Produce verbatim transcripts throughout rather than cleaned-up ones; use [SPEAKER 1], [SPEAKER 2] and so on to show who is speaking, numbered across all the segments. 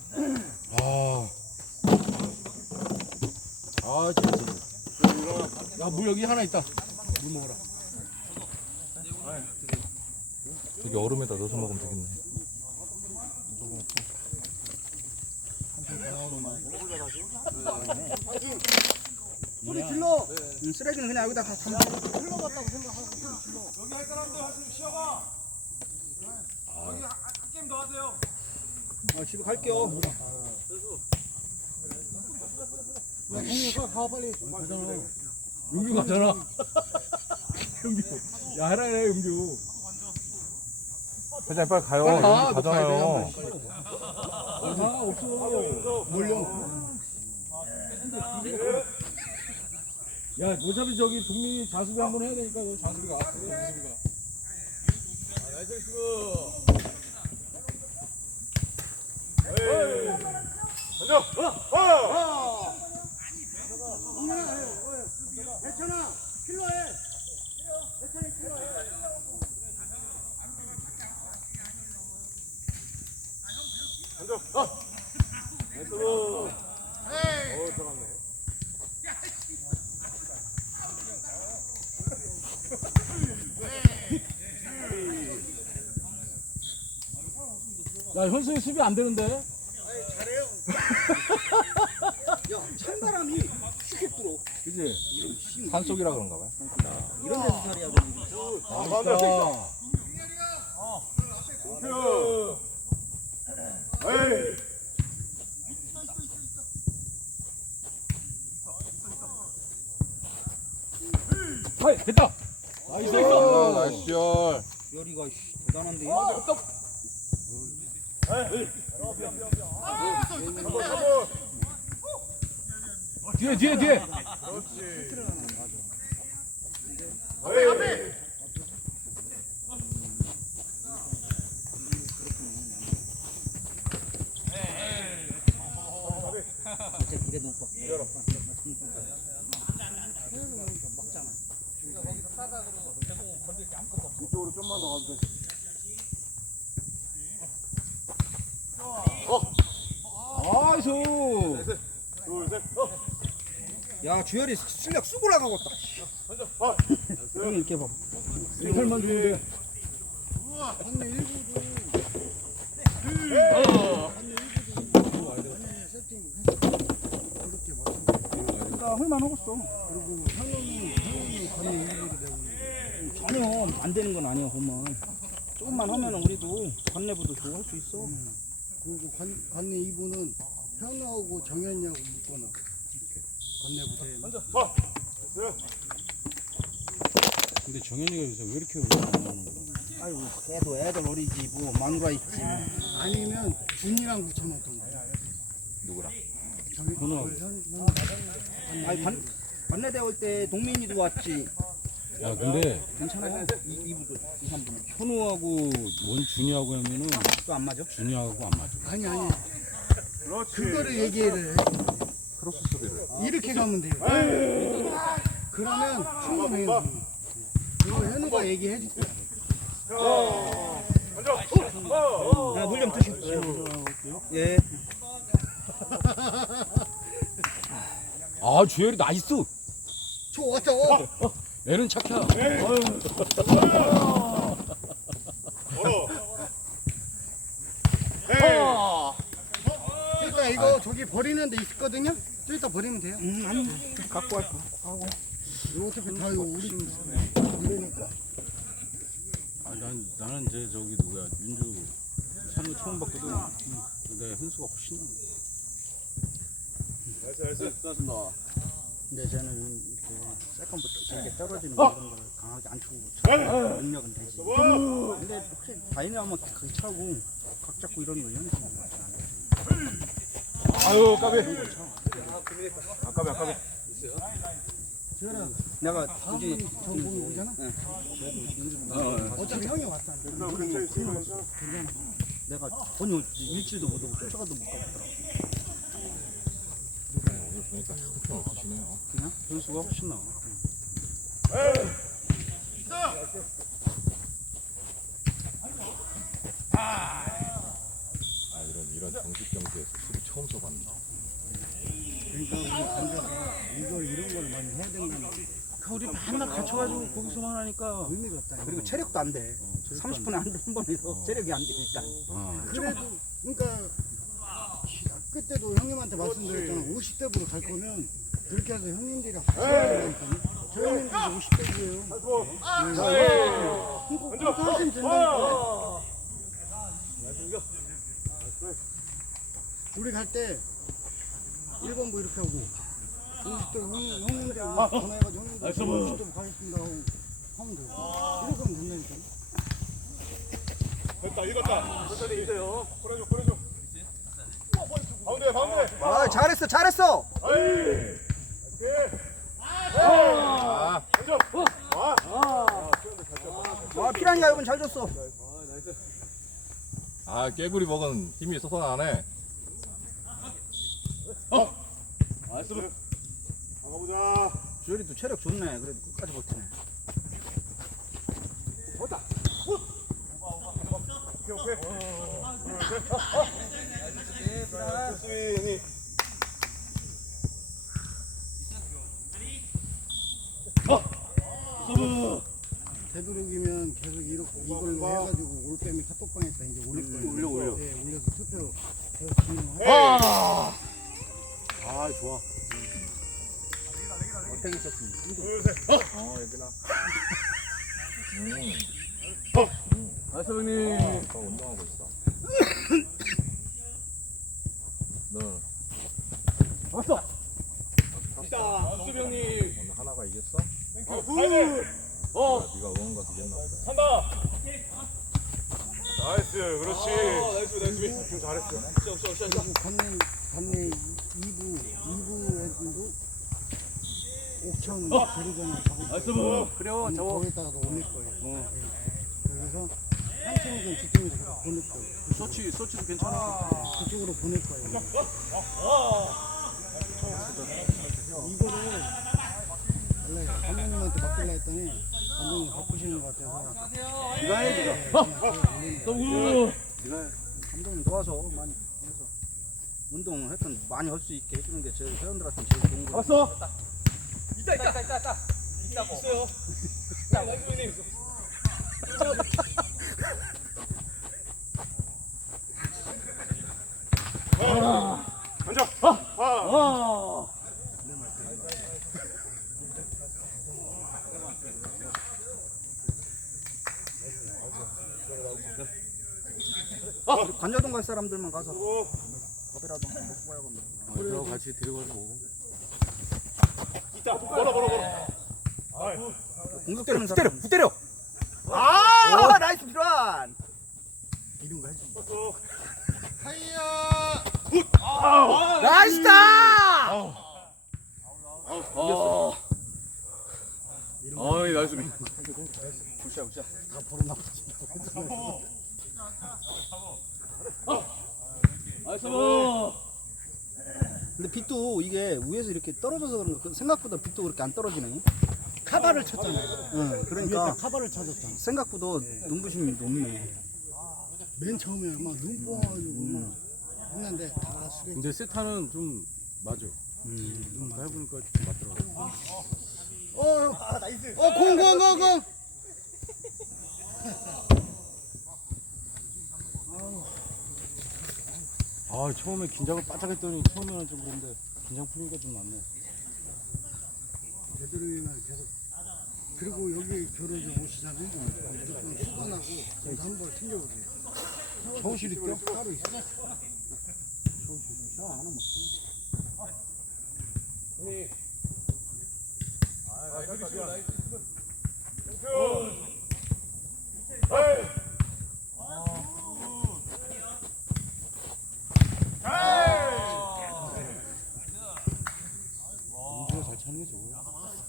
[SPEAKER 1] 아. 아, 진짜. 야, 물 여기 하나 있다. 물 먹어라.
[SPEAKER 2] 여기 얼음에다 넣어서 먹으면 되겠네.
[SPEAKER 3] 소리 질러. 응, 쓰레기는 그냥 여기다 다 담아.
[SPEAKER 4] 흘러갔다고 생각하고 질러. 여기 할 사람들 왔으면 쉬어가. 여기 한, 한 게임 더 하세요.
[SPEAKER 3] 어, 집에 갈게요.
[SPEAKER 4] 야, 동료가 가 빨리.
[SPEAKER 1] 가잖아. 용규 가잖아. 용규. 야, 해라, 해, 용규.
[SPEAKER 2] 회장님 빨리 가요.
[SPEAKER 1] 빨리 가.
[SPEAKER 2] 여기
[SPEAKER 1] 너 가야
[SPEAKER 2] 가잖아요.
[SPEAKER 1] 돼, 한 번. 아, 없어. 몰려. 야, 어차피 저기 동민이 자수비 한번 해야 되니까 너 자수비가 왔어. 자수비가. 아, 나이스 슈.
[SPEAKER 3] 괜찮아. 필요해. 괜찮아, 필요해.
[SPEAKER 1] 야, 현수이 수비 안 되는데?
[SPEAKER 3] 잘해요. 야, 찬바람이 슉 불어.
[SPEAKER 1] 그지?
[SPEAKER 2] 산속이라 그런가 봐요.
[SPEAKER 3] 이런 데서 살이야.
[SPEAKER 1] 아, 맞다. 하이, 됐다. 나이스.
[SPEAKER 2] 아, 나이스 열.
[SPEAKER 3] 열이가 대단한데.
[SPEAKER 1] 뒤에, 뒤에, 뒤에.
[SPEAKER 3] 진짜 이래 놓고. 먹잖아.
[SPEAKER 4] 이쪽으로 좀만 더 가도 돼.
[SPEAKER 1] 나이스.
[SPEAKER 4] 둘, 셋.
[SPEAKER 3] 야, 주열이 실력 쑥 올라가고 있다. 형 이렇게 봐.
[SPEAKER 1] 이탈만 주면 돼.
[SPEAKER 4] 한내 일부도. 그렇게 맞춘
[SPEAKER 3] 나 홀만 하고 있어.
[SPEAKER 4] 그리고 현웅이 현웅이 관내 일부도 되고.
[SPEAKER 3] 전혀 안 되는 건 아니야, 홀만. 조금만 하면 우리도 관내부도 좋고 할 수 있어.
[SPEAKER 4] 그리고 관, 관내 이 부는 현우하고 정현이하고 묶거나 이렇게 관내부 대회.
[SPEAKER 1] 근데 정현이가 요새 왜 이렇게 안 나오는 거야?
[SPEAKER 3] 아이고, 걔도 애들 어리지 뭐 마누라 있지.
[SPEAKER 4] 아니면 준이랑 붙여놓던 거야.
[SPEAKER 2] 누구랑?
[SPEAKER 4] 정현,
[SPEAKER 1] 현우하고.
[SPEAKER 4] 그 현, 현,
[SPEAKER 3] 아니 관 관내대 올 때 동민이도 왔지.
[SPEAKER 1] 야, 근데
[SPEAKER 3] 괜찮아. 이 이부도 이 삼분은
[SPEAKER 1] 현우하고 원준이하고 하면은
[SPEAKER 3] 또 안 맞아?
[SPEAKER 1] 준이하고 안 맞아.
[SPEAKER 4] 아니 아니. 그거를 얘기를 해.
[SPEAKER 2] 크로스 수비를.
[SPEAKER 4] 이렇게 가면 돼요. 그러면 충분해요. 이거 현우가 얘기해 줄게.
[SPEAKER 3] 야, 물 좀 드시오. 예.
[SPEAKER 1] 아, 주열이 나이스.
[SPEAKER 4] 좋았어.
[SPEAKER 1] 애는 착해.
[SPEAKER 4] 일단 이거 저기 버리는 데 있거든요. 좀 이따 버리면 돼요.
[SPEAKER 3] 음, 아니. 갖고 갈 거. 하고.
[SPEAKER 4] 이거 어차피 다 이거 우리 안 되니까.
[SPEAKER 1] 아, 난 나는 이제 저기 누구야 윤주 찬우 처음 봤거든. 근데 현수가 훨씬 나.
[SPEAKER 3] 근데 저는 이렇게 세컨부터 길게 떨어지는 거 이런 걸 강하게 안 치고 능력은 되지. 근데 혹시 다이나면 그 차고 각 잡고 이런 거 연습 안 해.
[SPEAKER 2] 아유, 까비. 아까비, 아까비.
[SPEAKER 4] 지현아,
[SPEAKER 3] 내가
[SPEAKER 4] 다음
[SPEAKER 3] 이제
[SPEAKER 4] 분이 저 보고 오잖아. 어차피 형이 왔다.
[SPEAKER 3] 내가 전혀 일주일도 못 오고 쫓아가도 못 가봤더라.
[SPEAKER 2] 오늘 보니까 형편 없으시네요.
[SPEAKER 3] 그냥 변수가 훨씬 나아.
[SPEAKER 2] 아, 이런 이런 정식 경기에서 수비 처음 써봤는데.
[SPEAKER 3] 그러니까 우리 관자가 이걸 이런 걸 많이 해야 된다는
[SPEAKER 1] 우리 맨날 갇혀가지고 거기서만 하니까
[SPEAKER 3] 의미가 없다. 그리고 체력도 안 돼. 삼십 분에 한 번 해서 체력이 안 돼 일단. 그래도 그러니까 그때도 형님한테 말씀드렸잖아. 오십 대부로 갈 거면 그렇게 해서 형님들이랑 하셔야 된다니까요. 저 형님들이 오십 대고요. 그러니까 그렇게 하시면 된다니까. 우리 갈 때 일 번부 이렇게 하고 오십 대 형님들 전화해가지고 형님들 오십 대부 가겠습니다 하고 하면 돼. 이렇게 하면 된다니까.
[SPEAKER 4] 됐다 읽었다. 천천히 있어요. 보내줘 보내줘. 가운데 가운데.
[SPEAKER 3] 아 잘했어 잘했어.
[SPEAKER 2] 아,
[SPEAKER 3] 아 피라니가 이번 잘 줬어.
[SPEAKER 2] 아 깨구리 먹은 힘이 솟아나네.
[SPEAKER 4] 가보자.
[SPEAKER 3] 주열이도 체력 좋네. 그래도 끝까지 버티네.
[SPEAKER 4] 오케이 오케이. 스윙이.
[SPEAKER 3] 되도록이면 계속 이렇게 이걸로 해가지고 올빼미 카톡방에다 이제 올릴 거예요. 올려 올려. 네, 올려서 투표 계속 진행을 하.
[SPEAKER 1] 아 좋아.
[SPEAKER 3] 어떻게 있었습니까?
[SPEAKER 2] 어, 얘들아. 음,
[SPEAKER 1] 나이스 형님.
[SPEAKER 2] 어, 운동하고 있어. 너
[SPEAKER 1] 왔어.
[SPEAKER 4] 있다. 수병님.
[SPEAKER 2] 오늘 하나가 이겼어?
[SPEAKER 4] 어.
[SPEAKER 2] 네가 응원 가서 이겼나 보다.
[SPEAKER 4] 한다. 나이스. 그렇지. 나이스 나이스. 지금 잘했어.
[SPEAKER 3] 그리고 관내 관내 이 부 이 부에도 옥천 재료전을 가고
[SPEAKER 1] 나이스 뭐. 그래요.
[SPEAKER 3] 저거
[SPEAKER 1] 저거.
[SPEAKER 3] 거기다가 올릴 거예요. 어. 그래서 한 팀이든 두 팀이든 계속 보낼 거예요.
[SPEAKER 1] 서치 서치도 괜찮아.
[SPEAKER 3] 그쪽으로 보낼 거예요. 이거를 원래 감독님한테 맡길라 했더니 감독님 바쁘시는 것 같아서
[SPEAKER 1] 네가 해 네가.
[SPEAKER 3] 네, 그냥 제가 올리는 거예요.
[SPEAKER 1] 서브.
[SPEAKER 3] 감독님 도와서 많이 해서 운동 하여튼 많이 할 수 있게 해주는 게 제일 회원들한테 제일 좋은 거.
[SPEAKER 1] 왔어.
[SPEAKER 4] 있다 있다 있다 있다. 있다고. 있어요. 나이스 형님. 앉아. 아.
[SPEAKER 1] 아.
[SPEAKER 3] 우리 관자동 갈 사람들만 가서 밥이라도 먹고 가야겠네.
[SPEAKER 1] 그래요 같이 데려가고.
[SPEAKER 4] 있다. 걸어 걸어 걸어. 아이.
[SPEAKER 3] 공격되는 사람. 후 때려. 아, 나이스 피란. 이런 거 해줘.
[SPEAKER 4] 하이야.
[SPEAKER 3] 나이스다.
[SPEAKER 1] 어. 어이 나이스.
[SPEAKER 3] 굿샷 굿샷. 다 보러 나오지.
[SPEAKER 1] 나이스 뭐.
[SPEAKER 3] 근데 빛도 이게 위에서 이렇게 떨어져서 그런가 그 생각보다 빛도 그렇게 안 떨어지네. 카바를 쳤잖아요. 응, 그러니까 카바를 찾았잖아. 생각보다 눈부심이 높네. 맨 처음에 막 눈뽕 가지고 했는데 다 수리.
[SPEAKER 1] 근데 세타는 좀 맞아.
[SPEAKER 3] 음, 좀
[SPEAKER 1] 나 해보니까 좀 맞더라고.
[SPEAKER 3] 어, 아, 나이스. 어, 공, 공, 공, 공.
[SPEAKER 1] 아 처음에 긴장을 바짝 했더니 처음에는 좀 그런데 긴장 풀리니까 좀 낫네.
[SPEAKER 3] 되도록이면 계속. 그리고 여기 겨루지 오시잖아요. 무조건 수건하고 거기서 한번 튕겨보세요.
[SPEAKER 1] 샤워실 있대?
[SPEAKER 3] 따로 있어. 샤워실 샤워 안 하면 없어.
[SPEAKER 1] 민주가 잘 차는 게 좋아.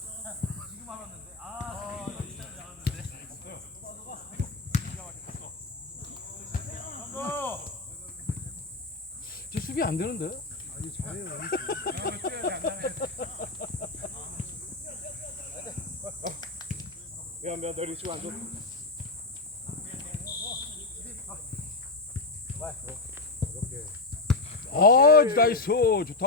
[SPEAKER 1] 저 수비 안 되는데?
[SPEAKER 3] 아니 잘해요.
[SPEAKER 4] 미안 미안 너 리치고 안 줘.
[SPEAKER 3] 이렇게
[SPEAKER 1] 아, 나이스. 좋다.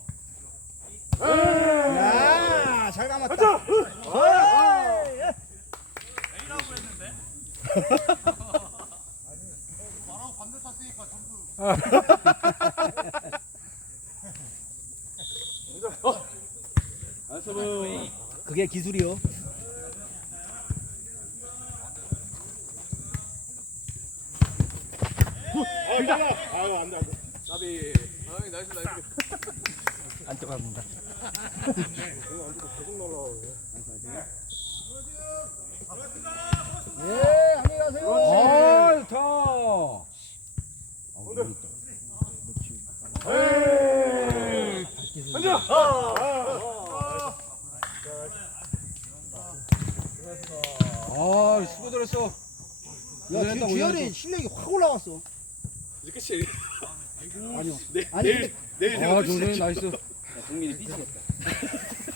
[SPEAKER 3] 야, 잘 감았다. 그게 기술이요.
[SPEAKER 1] 나비. 아, 나이스 나이스.
[SPEAKER 3] 안 들어갑니다. 예, 안녕히 가세요.
[SPEAKER 1] 아, 좋다. 아, 수고들 했어.
[SPEAKER 3] 야,
[SPEAKER 1] 그랬다,
[SPEAKER 3] 지금 주열이
[SPEAKER 1] 오늘도.
[SPEAKER 3] 실력이 확 올라왔어.
[SPEAKER 4] 그치.
[SPEAKER 3] 아니요.
[SPEAKER 4] 내,
[SPEAKER 3] 아니,
[SPEAKER 4] 내일 내일
[SPEAKER 1] 아, 조선이 나이스.
[SPEAKER 3] 국민이 삐지겠다.